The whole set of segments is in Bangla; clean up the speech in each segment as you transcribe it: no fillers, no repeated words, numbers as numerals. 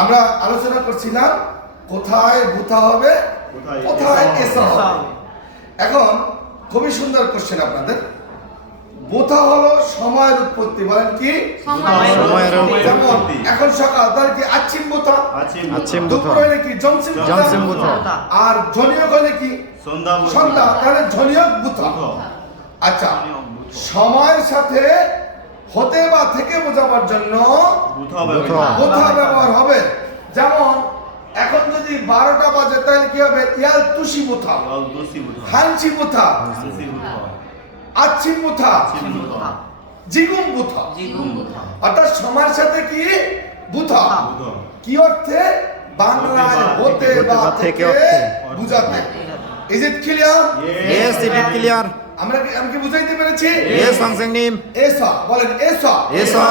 আমরা আলোচনা করছিলাম কোথায় বুথা হবে, কোথায় এসা হবে। এখন খুবই সুন্দর কোশ্চেন আপনাদের। বুথা হলো সময়ের উৎপত্তি, বলেন কি? যেমন এখন সকাল, তাহলে কি আচ্ছিম বুথা, দুপুর হলে কি জমসিম বুথা, আর ঝনিয়ক হলে কি সন্ধ্যা, তাহলে ঝনিয়ক বুথা। আচ্ছা, সময়ের সাথে হতে বা থেকে বোঝাবার জন্য বুথা ব্যবহার হবে। যেমন এখন যদি 12টা বাজে তাহলে কি হবে? ইয়াল তুষি বুথা, হানসি বুথা, আচ্ছিম বুথা, জিগুম বুথা। অর্থাৎ সময়ের সাথে কি বুথা, কি অর্থে? বাংলায় হতে বা থেকে বুঝাতে। Is it clear? Yes, it is clear. আমি কি বুঝাইতে পেরেছি? Yes, Sangsang Nim. এসা, বলেন এসা। এসা।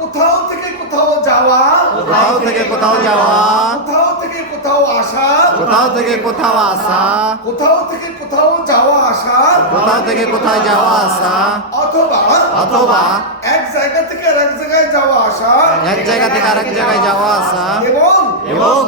কোথাও থেকে কোথাও যাওয়া, কোথাও থেকে কোথাও যাওয়া, কোথাও থেকে কোথাও আসা, কোথাও থেকে কোথাও আসা, কোথাও থেকে কোথাও যাওয়া আসা, কোথাও থেকে কোথায় যাওয়া আসা, অথবা অথবা এক জায়গা থেকে আরেক জায়গায় যাওয়া আসা, এক জায়গা থেকে আরেক জায়গায় যাওয়া আসা, এবং এবং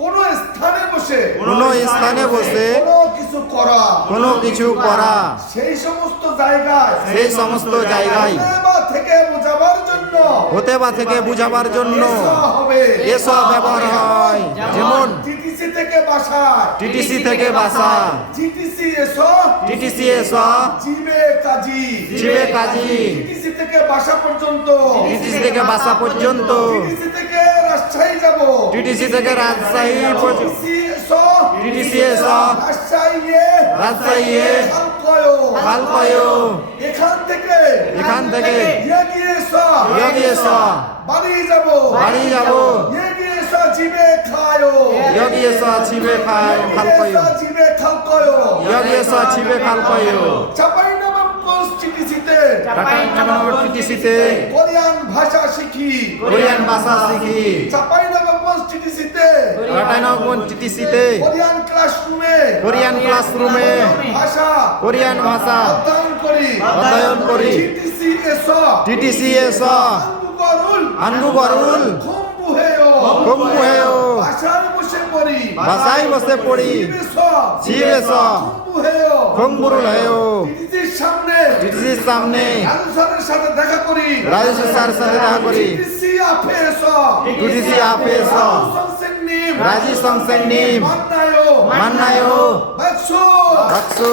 কোন স্থানে বসে কোনো স্থানে বসে কোনো কিছু করা, কোনো কিছু করা, সেই সমস্ত জায়গায় সেই সমস্ত জায়গায় হতে বা থেকে বোঝাবার জন্য হতে বা থেকে বুঝাবার জন্য এসা হবে। এসব ব্যবহার হয়। যেমন টিটিসি থেকে বাসা, টিটিসি থেকে বাসা, জিটিসি এসো, টিটিসি এসো, জিবে কাজী, জিবে কাজী, টিটিসি থেকে বাসা পর্যন্ত, টিটিসি থেকে বাসা পর্যন্ত, টিটিসি থেকে রাজশাহী যাব, টিটিসি থেকে রাজশাহী পর্যন্ত, টিটিসি এসো, টিটিসি এসো, রাজশাহী রাজশাহী খালকয়, এখান থেকে ইয়ে এসো, বাড়ি যাব, ইয়ে এসো জিবে খায়ো, 여기 에서 집에 갈 거요. জিবে খালকয়, 여기에서 집에 갈 거요. চাঁপাইনবাবগঞ্জ টিটিসিতে টাটানগর টিটিসিতে কোরিয়ান ভাষা শিখি, কোরিয়ান ভাষা শিখি, চাঁপাইনবাবগঞ্জ টিটিসিতে টাটানগর টিটিসিতে কোরিয়ান ক্লাসরুমে কোরিয়ান ক্লাসরুমে ভাষা কোরিয়ান ভাষা অধ্যয়ন করি। টিটিসি এসো, আনগুবরুল 공부해요. ভাষায় বসে পড়ি, 집에서 공부를 해요. টিটিসির সামনে রাজু স্যারের সাথে দেখা করি, টিটিসি 앞에서 রাজি সংসেং নিম মান্না요, 박수.